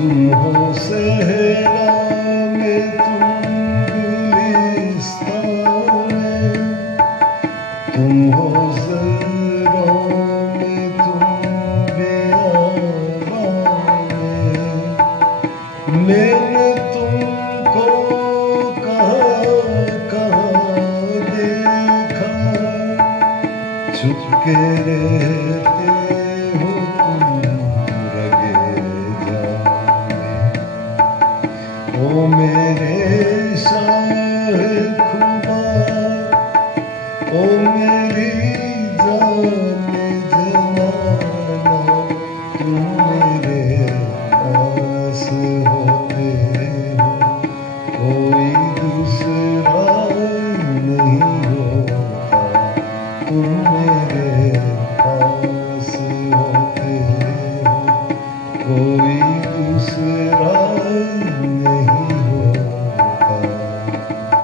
तुम हो सहरा में, तुम गुलिस्तान में, तुम हो ज़रा में, तुम बेआबान में। मैंने तुमको कहाँ देखा, छुपके रहते हो तुम रगे जाने। ओ मेरे शाह खुदा, ओ मेरी जाने जनाना, तुम मेरे पास होते हो, कोई दूसरा नहीं होता। तुम मेरे पास होते